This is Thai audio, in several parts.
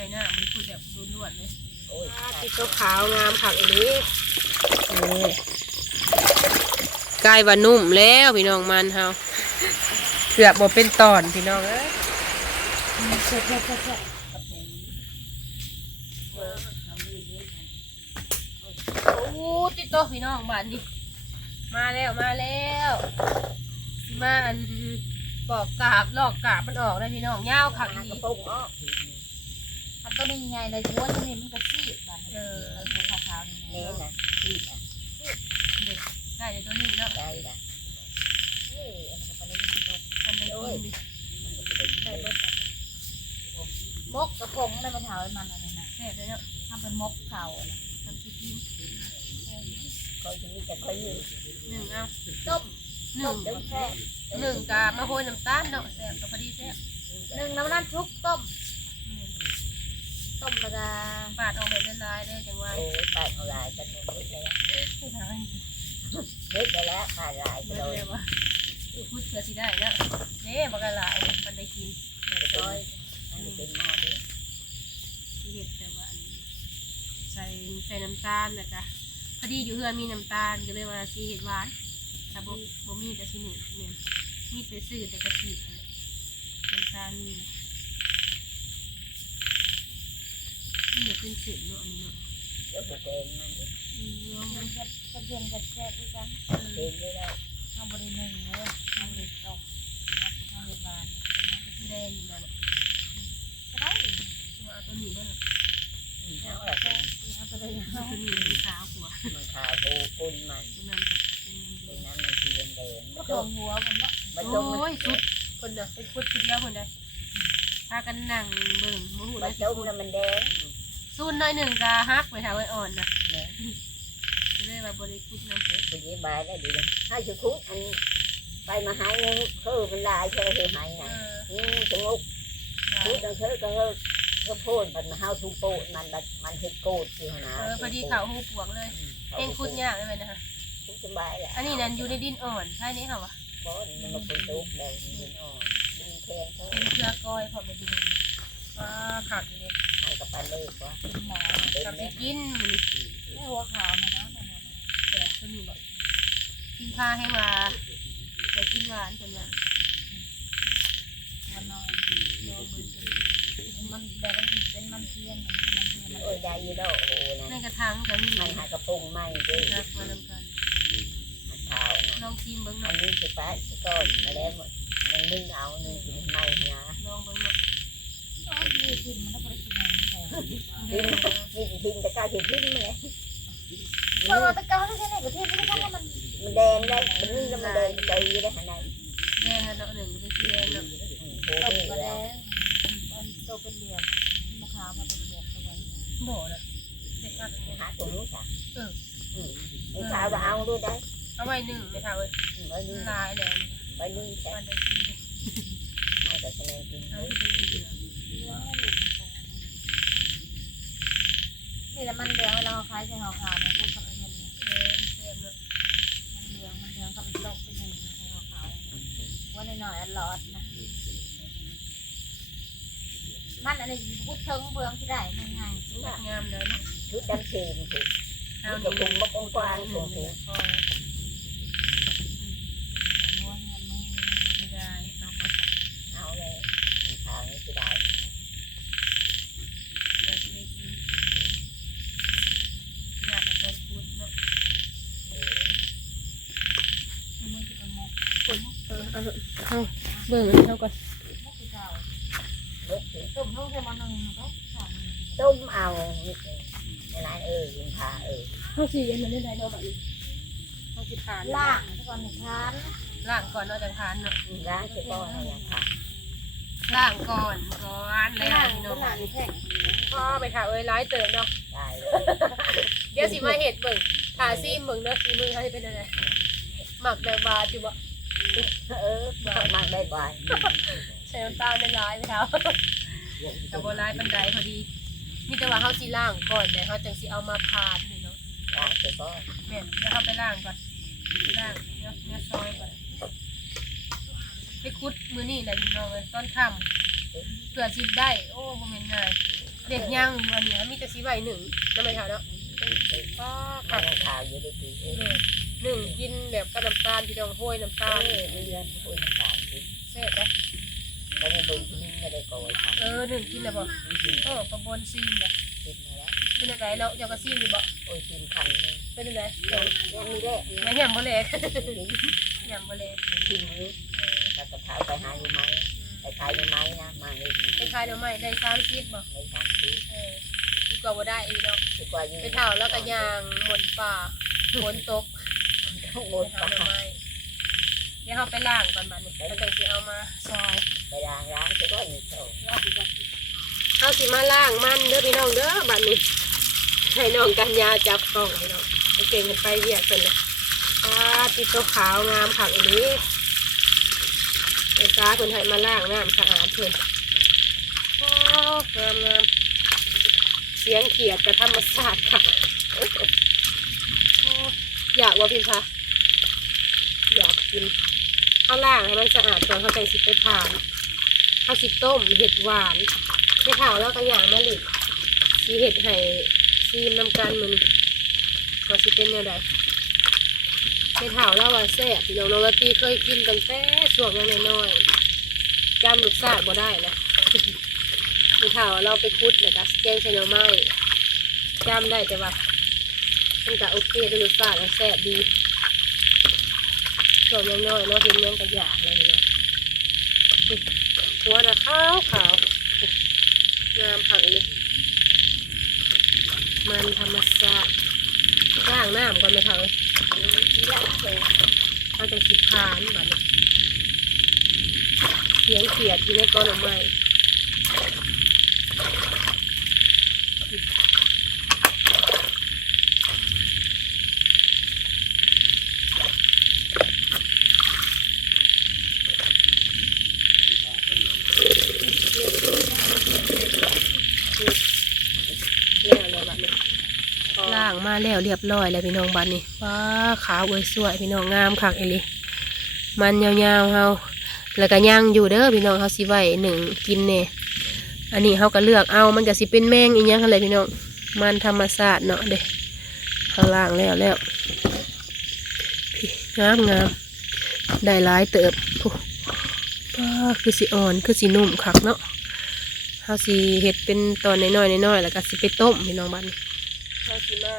ส่หน้ามันคือแบบล้วนๆเลยติดขาวงามผักอันนี้กลายว่านุ่มแล้วพี่น้องมันเฮาเกือบบ่เป็นตอนพี่น้องโอ้ติดโตพี่น้องบ้านนี้มาแล้วมาอันปอกกาบลอกกาบมันออกได้พี่น้องยาวขักนี้ทำตัวนี้ไงเลยหัวตัวนี้มันก็ซีดบ้านตัวขาวๆนี่นะซีดได้เลยตัวนี้เนาะได้ละอันนี้ก็เป็นทำได้กินดิได้เบิดมกกระพงได้มาเผามันอะไรนะแซ่บเลยเนาะทำเป็นมกเผาทำสุกินคอยจะมีแต่คอยยืนหนึ่งเอาต้มหนึ่งกามาโหยน้ำตาลเนาะแซ่บกับพอดีแซ่บหนึ่งน้ำมันชุบต้มแล้วก็ปาดออกแบบละลายได้จังหวะปาดเอาลายกันเลยเล็กไปแล้วปาดลายไปเลยว่าพูดเสือสิได้แล้วเนี่ยมันก็หลายมันได้กินร้อยเป็นหม้อนี้เห็ดแต่ว่าใส่น้ำตาลนะจ๊ะพอดีอยู่เฮือมีน้ำตาลก็เลยว่าสีเห็ดหวานแต่บ่มีแต่สีหนึ่งเนี่ยมีแต่ซื้อแต่กะทิน้ำตาลนี่นี่เป็นเศษเนาะอันนี้เนาะแล้วผูกเองมันดิมันจะเย็นจะแช่ด้วยกันเย็นได้แล้วเอาบริเวณเลยเอาบริเวณตกเอาบริเวณแดงอยู่แล้วก็ได้ว่าตัวนี้บ้างเอาอะไรเอาตัวนี้ตัวนี้มันขาวกว่ามันขาวหูปุ้นมันเป็นน้ำมันสีแดงก็ของหัวผมเนาะโอ้ยสุดคนเนาะเป็นคุดเดียวคนได้พากันนั่งเบิ่งมือหูแล้วจุ่มน้ำมันแดงซูนน้อยหนึ่งกะฮักไปหาไว้อ่อนนะเรียกว่าบริคุดน้ำไปยิ้มใบได้ดีเลยให้ชุคุดอันไปมาหายเงินคือมันลายเชื่อคือหายไงสงบคุดดังเชื่อก็พูดมันห้าวทุกโปดมันเห็ดโกดอยู่นะพอดีเขาหูปวกเลยเองคุดยากเลยนะคะคุดสบายแหละอันนี้นั่นอยู่ในดินอ่อนใช่นี้เหรอวะก็มันเป็นลูกแดงดินอ่อนดินแข็งเป็นเครือก้อยพอมาดูขักเลยให้กับปลาเล็กวะเป็นหมอกับไปกินไม่หัวขาวนะแต่ก็มีแบบกินข้าให้มาไปกินหวานเป็นว่ามันน้อยมันแบบมันเป็นมันเทียนมันใหญ่อยู่แล้วโอ้นะในกระถางก็มีมันหากระปุงไหมด้วยนะมาทำกันขาวนะลองชิมเบิ้งหน่อยอันนี้คือป้าก้อนมาแล้วหมดมันนึ่งเอานึ่งกินไหมนะลองเบิ้งหน่อยกินมันแล้วไปกินกินแต่ก้าวกินเลยพอตะก้าวได้แค่ไหนก็เทียนไม่ได้มันแดงได้มันนึ่งแล้วมันแดงใจได้ขนาดแดงเนาะหนึ่งเป็นสีแดงเนาะตบก็แดงมันโตเป็นเหลี่ยมมะขามมันเป็นเหลี่ยมตัวนี้บ่นะเด็กมากหาตัวนู้นจ้ะไม่ขาวเราเอาด้วยได้เอาไว้หนึ่งไม่ขาวเลยลายแดงไว้นึ่งแค่มันได้กินเอาแต่คะแนนกินนี่แหละมันเหลืองเวลาเราคล้ายใส่ห่อขาวนะพูดกับไอ้เนี่ยเสียบเนาะมันเหลืองกับเป็นโลกเป็นหนึ่งใส่ห่อขาวว่าหน่อยๆร้อนนะมันอะไรพูดเชิงเบืองที่ได้ง่ายงามเลยเนาะชุดดำเชิงถูกเอาจะปรุงมะกงกวางถูกเอาเลยทางนี้จะได้อยากจะพูดเนาะเบิ่งเท่ากันต้มเอาอะไรยิงผ่าเขาสียันมันได้ได้เนาะแบบนี้เขาสีทานล่างก่อนทานล่างก่อนเนาะจะทานเนาะล่างจะก่อนอะไรค่ะล่างก่อนแล้วเนาะก็ไปถ่าเอ้ยร้ายเติมเนาะเดี๋ยวสิมาเห็ดเบิ่งถ่าซีเบิ่งเนาะซีมือเขาจะเป็นอะไรหมักแบบบาจิบะหมักได้บ่อยใส่น้ำตาลในร้ายไปเท้าแต่โบราณบันไดพอดีมีแต่ว่าเขาสีล่างก่อนแต่เขาจังสีเอามาพาดนี่เนาะล่างเสร็จก็แม่แล้วเขาไปล่างก่อนล่างเนื้อซอยก่อนไปคุดมือนี่แหละพี่น้องเลยต้นค่ำเผื่อชิดได้โอ้โมเมนต์ง่าย เด็กย่างวันนี้มีแต่สีใบหนึ่งน้ำไม่เท่าเนาะก็ ข้า ขั ว ด ขาวอยู่ในปีเอง หนึ่งกินแบบกับน้ำตาลพี่น้องห้วยน้ำตาล ไม่เรียนคุยต่างๆสิ แซ่บนะ แต่ในบนที่นี่ไม่ได้โกยค่ะ หนึ่งกินแล้วบ่กระบวนซีนเลย กินมาแล้ว เป็นยังไงเนาะเจ้าก็ซีนอยู่บ่ โอ้ยกินคันนึง เป็นยังไง ยังมีแร่ ไม่ยำบ่เล็กยำบ่เล็ก กินมือแต่กระเพราไปหาอยู่ไหมไปขายอยู่ไหมนะมาเลย ไปขายเดี๋ยวไม่ได้30บ่ ในทางที่ ดีกว่าบ่ได้อีเนาะ ดีกว่าอยู่ ไปเท่าแล้วก็ยางหมนป่าฝนตก ทั้งหม ไป ด หาหน่อไม้เดี๋ยวเฮาไปล้างก่อนบัดนี้แล้วจังสิเอามาซอย ไปล้างจะก็มีโซ่ เอาสิมาล่างมันเด้อพี่น้องเด้อบัดนี้ให้น้องกัญญาจับกล้องพี่น้องไปเก่งกันไปเวียกเพิ่นนะติดตัวขาวงามผักอันนี้ไอ้ตาเพิ่นให้มาล่างน้ำสะอาดเพิ่นงามเสียงเขียดกับธรรมชาติค่ะอยากว่าพี่คะอยากกินข้าวล่างให้มันสะอาดก่อนเขาใจสิไปผ่านข้าวสิต้มเห็ดหวานไม่เผาแล้วก็อย่างมะลิสีเห็ดไห่ซีมน้ำกันมันก็สิเป็นยังไงไม่เผาแล้วว่าแซ่บพี่น้องเราตีเคยกินตั้งแต่ส่วงยังน้อยๆจำรสชาติบ่ได้นะไม่เผาเราไปคุดแล้วก็แกงใส่หน่อไม้จำได้แต่ว่ามันก็โอเคด้วยรสชาติแซ่บดีส่วนยังน้อยเนาะเห็นยังกระยาเลยเนาะหัวน่ะขาวงามผักเลยมันธรรมชาติย่างน้ำก่อนไหมคะย่างเลยเอาจากสิบพานแบบนี้เสียงเขียดอยู่ในก้อนออกมาล่างมาแล้วเรียบร้อยแล้วพี่น้องบัดนี้ว้าขาวสวยพี่น้องงามคักเอลิมันยาวๆเฮาแล้วก็ย่างอยู่เด้อพี่น้องเฮาสิไว้หนึ่งกินเน่อันนี้เฮาก็เลือกเอามันก็สิเป็นแมงอีหยังอะไรพี่น้องมันธรรมชาติเนาะเด้เฮาล่างแล้วงามได้หลายเติบว้าคือสิอ่อนคือสินุ่มคักเนาะเฮาสิเฮ็ดเป็นตอนน้อยๆแล้วก็สิไปต้มพี่น้องบัดนี้เขาสิมา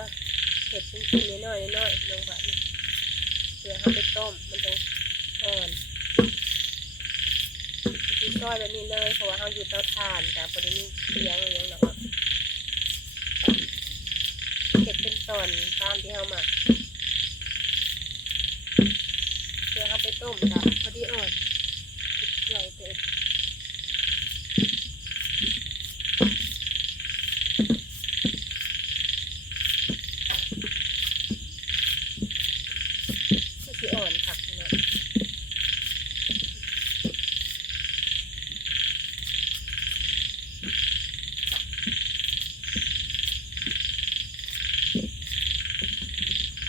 เห็ดเป็นชิ้นน้อยๆลงแบบนี้เพื่อเขาไปต้มมันจะอ่อนชิ้นซอยแบบนี้เลยเพราะว่าเขาอยู่เตาถ่านกับบริมีเตียงอะไรอย่างเงี้ยเห็ดเป็นตอนตามที่เขาหมักเพื่อเขาไปต้มกับพอดีอ่อนใหญ่เต็มสีอ่อนผักเนาะ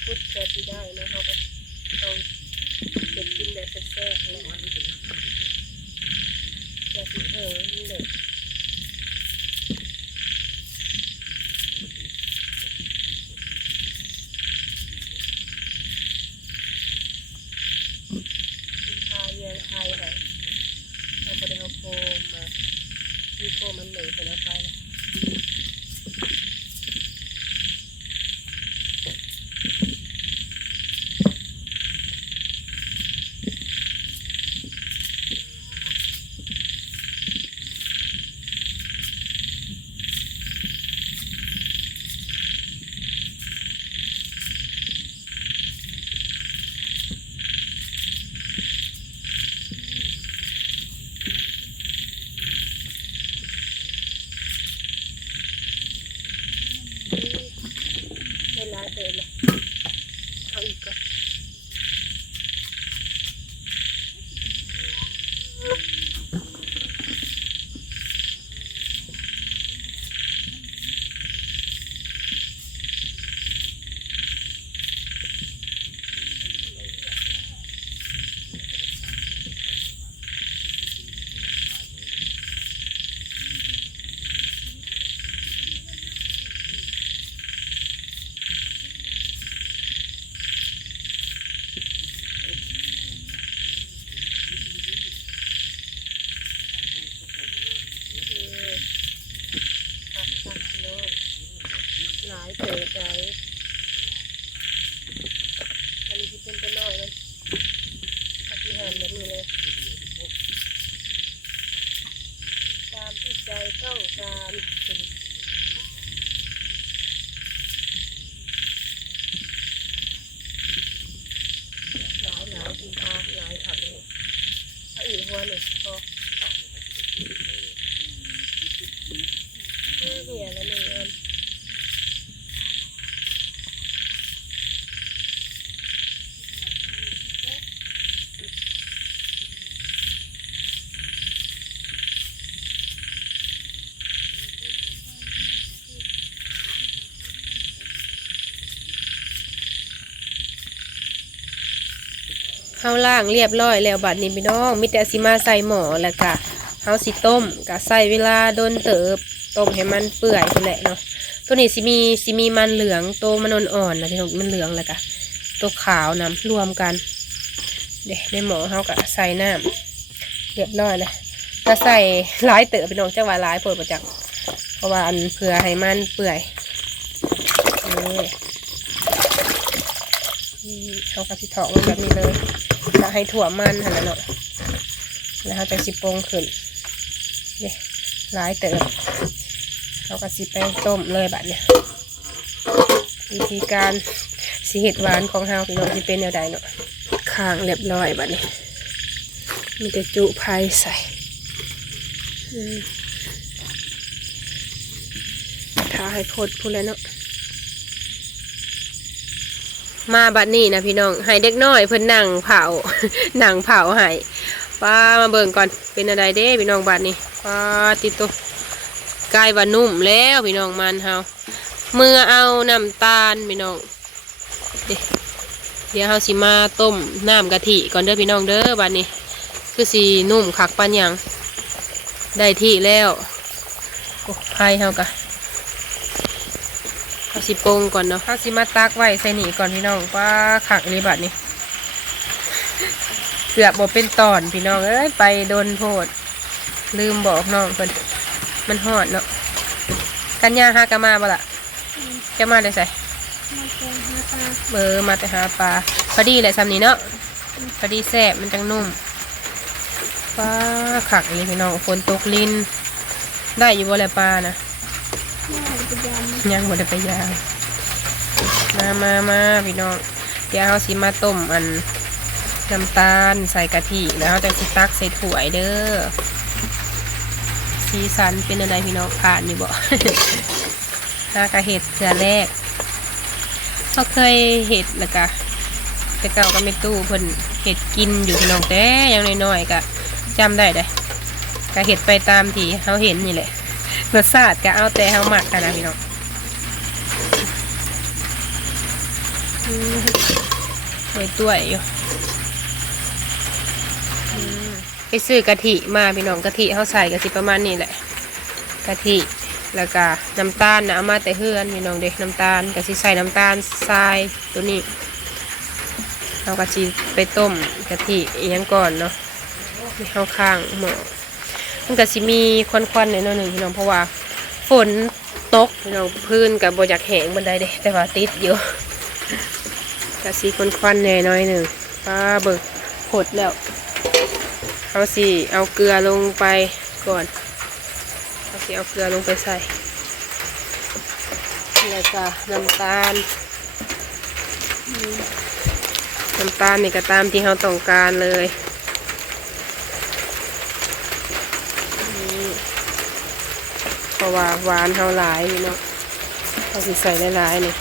พูดจะสีได้นะเขาก็ต้องเก็บกินแบบแซ่บๆเลยจะสีนี่เลยเยียงไทยค่ะทำบริหารโฟมมามีโฟมมันเหลวไปแล้วไปเลยเวลาเดินเลยเอาอีกก่อน ายเกิดใจอันนี้ที่เป็นตัวน้อยเลยปฏิหารแบบนี้เลยตามที่ใจต้องการหลายกินพาหลายผักเลยถ้าอีกหัวหนึ่งพอเนี่ยแล้วหนึ่งอันเฮาล่างเรียบร้อยแล้วบัดนี้พี่น้องมิแต่สิมาใส่หม้อแล้วก็เฮาสิต้มก็ใส่เวลาโดนเติบต้มให้มันเปื่อยนั่นแหละเนาะตัวนี้สิมีมันเหลืองโตมันอ่อนๆนะพี่น้องมันเหลืองแล้วก็ตัวขาวน้ำรวมกันเดี๋ยวในหม้อเฮาก็ใส่น้ำเรียบร้อยเลยก็ใส่หลายเติบพี่น้องจังว่าหลายโพดประจักเพราะว่าอันเผื่อให้มันเปื่อยเขาก็สิถอกลงแบบนี้เลยแล้วให้ถั่วมันหั่นละเนาะแล้วเขาจะสิโปงขึ้นเด้หลายเติบเขาก็สิไปต้มเลยแบบเนี้ยวิธีการสิเห็ดหวานของเฮาพี่น้องสิเป็นแนวใดเนาะข้างเรียบร้อยแบบนี้มีแต่จุไผ่ใส่ถ้าให้พดพูดแล้วเนาะมาบัดนี้นะพี่น้องให้เด็กน้อยเพิ่นนั่งเผา นั่งเผาให้ป้ามาเบิ่งก่อนเป็นอะไรเด้พี่น้องบัดนี้ป้าติดตัวกลายว่านุ่มแล้วพี่น้องมันเฮาเมื่อเอาน้ำตาลพี่น้องเดี๋ยวเฮาสิมาต้มน้ำกะทิก่อนเด้อพี่น้องเด้อบัดนี้คือสินุ่มคักปานหยังได้ที่แล้วโอ้ไผ่เฮากะเอาสิปงก่อนเนาะเอาสิมาตักไว้ใส่หนีก่อนพี่น้องป้าขักเลยบัดนี้เกือบบ่เป็นตอนพี่น้องเอ้ยไปโดนโพดลืมบอกน้องเพิ่นมันหอดเนาะกันยาหากะมาบ่ล่ะจะมาได้ใส่มาแต่หาปลาพอดีแหละซ้ำนี้เนาะพอดีแซ่บมันจังนุ่มป้าขักเลยพี่น้องฝนตกลินได้อยู่บ่แลปลานะยังบ่ได้ไปยางมาพี่น้องเดี๋ยวเราสิมาต้มอันน้ำตาลใส่กะทิแล้วเราจะสิตักใส่ถ้วยเด้อสีสันเป็นอะไรพี่น้องผ่านอยู่บ่ น่ากะเห็ดเถื่อแรกเขาเคยเห็ดแล้วก็แต่เก่าก็ไม่ตู้เพิ่นเห็ดกินอยู่พี่น้องแต่ยังน้อยๆก็จำได้เลยก็เห็ดไปตามที่เขาเห็นนี่แหละรสชาติก็เอาแต่เขาหมักกันนะพี่น้องตัวอยู่ไปซื้อกะทิมาพี่น้องกะทิเขาใส่กะทิประมาณนี้แหละกะทิแล้วก็น้ำตาลนะเอามาแต่เฮือนพี่น้องเด็กน้ำตาลกะทิใส่น้ำตาลทรายตัวนี้เรากะทิไปต้มกะทิอีกอย่างก่อนเนาะที่เข้าข้างหม้อมันก็สิมีควันๆในน้อยหนึ่งพี่น้องเพราะว่าฝนตกพี่น้องพื้นกับบจากแห้งบันไดเด้แต่ว่าติดอยู่ก็สิควันๆในน้อยหนึ่งป้าเบิกผดแล้วเอาสิเอาเกลือลงไปก่อนเอาสิเอาเกลือลงไปใส่แล้วก็น้ำตาลนี่ก็ตามที่เราต้องการเลยเพราะว่าหวานเขาหลายนี่เนาะเขาสิใส่หลายๆนี่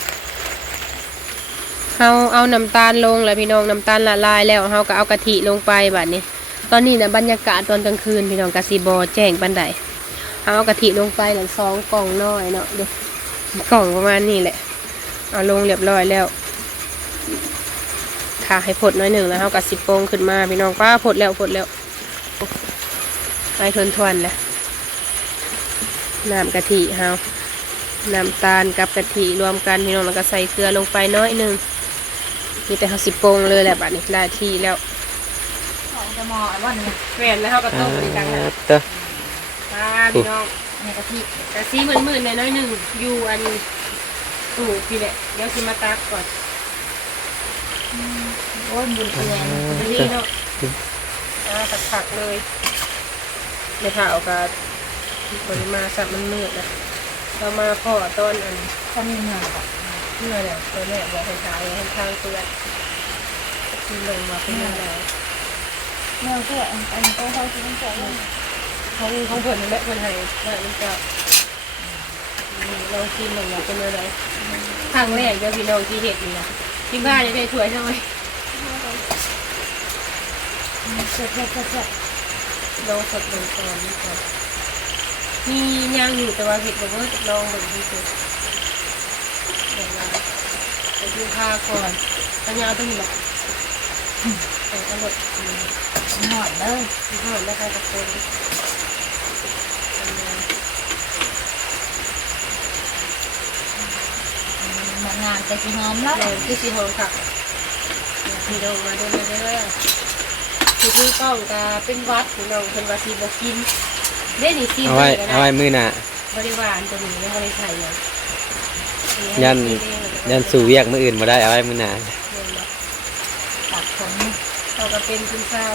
เขาเอาน้ำตาลลงแล้วพี่น้องน้ำตาลละลายแล้วเขาก็เอากะทิลงไปแบบนี้ตอนนี้นะบรรยากาศตอนกลางคืนพี่น้องกะสีบอแจ้งบันไดเอากะทิลงไปหลัง2 กล่องน้อยเนาะดูกล่องประมาณนี้แหละเอาลงเรียบร้อยแล้วค่ะให้ผดน้อยหนึ่งแล้วเขากะสิโปงขึ้นมาพี่น้องป้าผดแล้วให้ทวนๆนะน้ำกะทิเฮาน้ำตาลกับกะทิรวมกันพี่น้องแล้วก็ใส่เกลือลงไปน้อยหนึ่งมีแต่เขาสิโปงเลยแหละบัดนี้ได้ที่แล้วจะมอไอ้ว่าเนี่ยแหวนแล้วเขาก็ต้มไปจังนะพี่น้องกะทิมืดๆในน้อยหนึ่งอยู่อัน ตู้พี่แหละเดี๋ยวสิมาตักก่อน โอ้ยบุญเตือน นี่เนาะผักเลยในข่าวก็บริมาสับมันมืดนะเรามาพ่อต้นอัน ก็มีงานกับ เมื่อเนี่ยตัวแรกบอกให้ขายให้ทางเตือนที่ลงมาเป็นยังไง แนวก็อันก็เขาซื้อของ ของเพิ่นแม่เพิ่นให้ได้มันจะลองชิมลงมาเป็นยังไงครั้งแรกเดี๋ยวพี่น้องที่เห็ดนี่นะที่บ้านจะได้ถ้วยหน่อย เสร็จ ลองสดลงก่อนนี่ก่อนมีย่างอยู่แต่ว่าเห็ดแบบว่าลองแบบที่สุดเดี๋ยวเราไปดูผ้าก่อนปัญญาต้องมีแบบแต่ตลอด หอดเลย มีหอมแล้วก็ตะโกนปัญญาม างานแต่สีหอมแล้ว แรงที่สีหอมค่ะพี่น้องมาดูมาได้แล้วคือพี่ก้องก็เป็นวัดพี่น้องเป็นวัดที่บอกกินได้หนีซี เอาไว้มื้อหน้า บริวารตัวนี้ยังบริใส่ยัง ยันสู่เวียกมื้ออื่นบ่ได้เอาไว้มื้อหน้า ตัดผม เขาก็เป็นคุณเช้า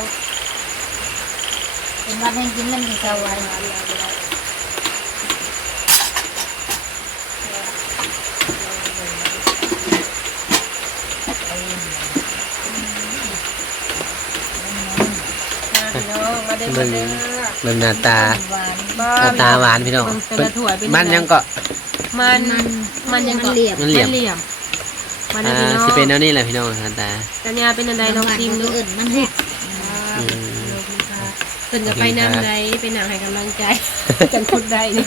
เป็นวันแห่งกินแล้วมีสวาย หาเวลาไม่ได้พี่น้องมาเด้อมาเด้อ เบิ่งหน้าตา หวาน หน้าตาหวานพี่น้อง แต่ละถ้วยเป็น มันยังก็ มันยังก็ มันเหลี่ยม มันเด้อพี่น้อง สิเป็นแนวนี้แหละพี่น้องหน้าตา กัญญาเป็นอันใดลองชิมดู อื่นมันเห็ด อืม เพิ่นก็ไปนำใดไปหนังให้กำลังใจจังคุดได้นี่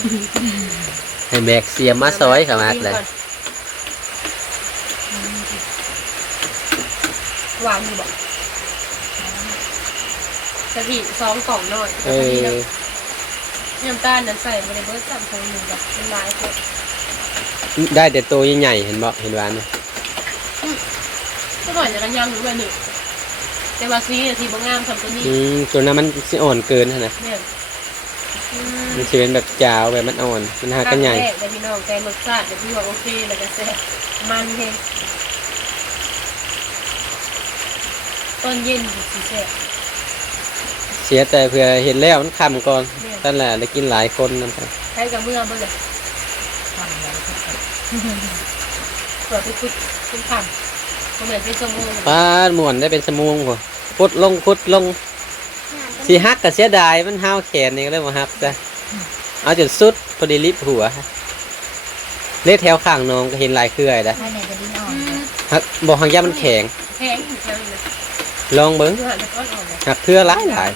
ให้แบกเสียมมาซอยเข้ามาเลย หวานอยู่บ่กะทิ2กล่องน้อย เอ พอดี อ แล้วน้ำตาลนั้นใส่บ่ได้เบิด3 2 1แบบเป็นหลายพวก ได้แต่ตัวใหญ่ๆเห็นบ่เห็นหวานบ่ ก็หน่อยจะกันยังอยู่ด้วยนี่แต่ว่าสีเนี่ยสีบ่งามสำตัวนี้ ตัวนั้นมันสิอ่อนเกินหั่นน่ะ แม่น มันสิเป็นแบบจาวแบบมันอ่อนมันหากันใหญ่ ครั้งแรกเลยพี่น้องแต่รสชาติเดี๋ยวพี่ว่าโอเคแล้วก็แซ่บมันเฮงตอนเย็นสิแซ่บ เสียแต่เพื่อเห็นแล้วมันค่ำก่อนนั่นแหละได้กินหลายคนนำไป ใช้กับเมื่อเบิ่งเลย ทำอะไร เปิดไปคุดคำบ่เหมือนเป็นชั่วโมง ป้าดม่วนได้เป็นสมงพุ่นพุดลงสิฮักก็เสียดายมันห้าวแขนนี่ก็เลยบ่ฮักซะเอาจนสุดพอดีลิบหัวเล็ดแถวข้างน้องก็เห็นหลายเครือได้ ให้ในจะดิ้นอ่อน ฮักบ่ฮักยามันแข็ง แข็งอยู่แค่นี้นะ ลองเบิ่ง ดูหันแล้วก็อ่อนเลย หักเครือหลาย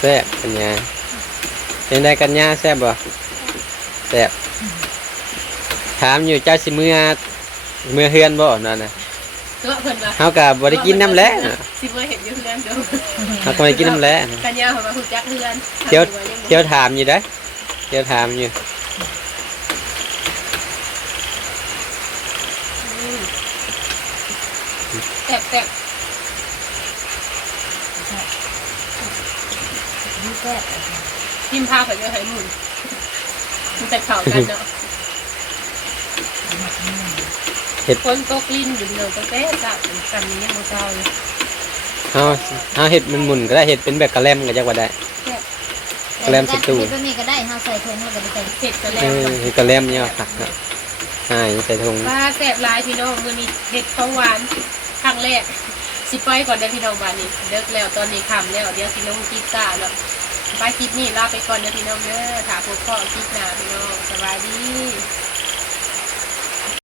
แซ่บกันยาเป็นได้กันยาแซ่บบ่แซ่บถามอยู่เจ้าสิเมื่อเฮือนบ่นั่นน่ะ ก็เพิ่นว่า เฮาก็บ่ได้กินน้ำแล้น่ะ สิเมื่อเห็นอยู่เฮือนเดี๋ยว เฮาก็บ่ได้กินน้ำแล้ กัญญาเพิ่นว่าฮู้จักเฮือน เที่ยวถามอยู่ได้อเที่ยวถามอยู่ แซ่บ นี่แซ่บ ทิมพาเพิ่นก็ให้หมุนมันแต่เข้ากันเนาะฝนตกลิ้นอยู่เนาะตั้งแต่จ้ะกันนี้ยังบ่เช้าเลย เฮาเฮ็ดมันหมุนก็ได้เฮ็ดเป็นแบบกระแลมก็จักว่าได้ แกลมสตู ตัวนี้ก็ได้ห้าใส่ถ้วยห้าก็ได้ใส่ เสร็จก็ เอ แล้ว อเฮ็ดกระแลมเนี่ยผักเนาะใส่ถุง ว่าแซ่บหลายพี่น้องมื้อนี้เฮ็ดของหวานครั้งแรกสิไปก่อนเด้อพี่น้องบ้านนี้เลิกแล้วตอนนี้ค่ำแล้วเดี๋ยวสิลงคลิปซ่าเนาะไปคลิปนี้ลาไปก่อนเด้อพี่น้องเด้อถ้าพบพ่อคลิปหน้าพี่น้องสบายดี